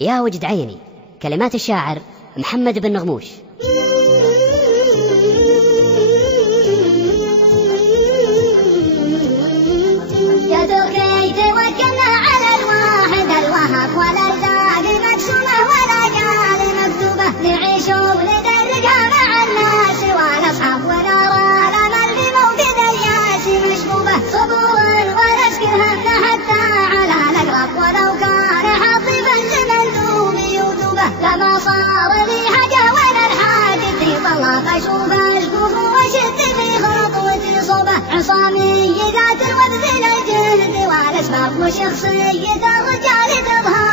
يا وجد عيني. كلمات الشاعر محمد بن نغموش. يا تركي توكلنا على الواحد الوهاب، والأرزاق مقسومة ولا جال مكتوبة، نعيش وندرجها مع الناس والأصحاب، ونرى الأمل بموجد الياس مشبوبة، صبور ونسكن همنا حتى على الأقرب، ولو كان حاطبا لمندوب يوتوبة، لما صار لي حاجة ولا الحاجة طلب أشوف الكفر وشد في خطوتي صوبة، عصامي ذات الوبز الجلد والأسباب وشخصية الرجال تظهر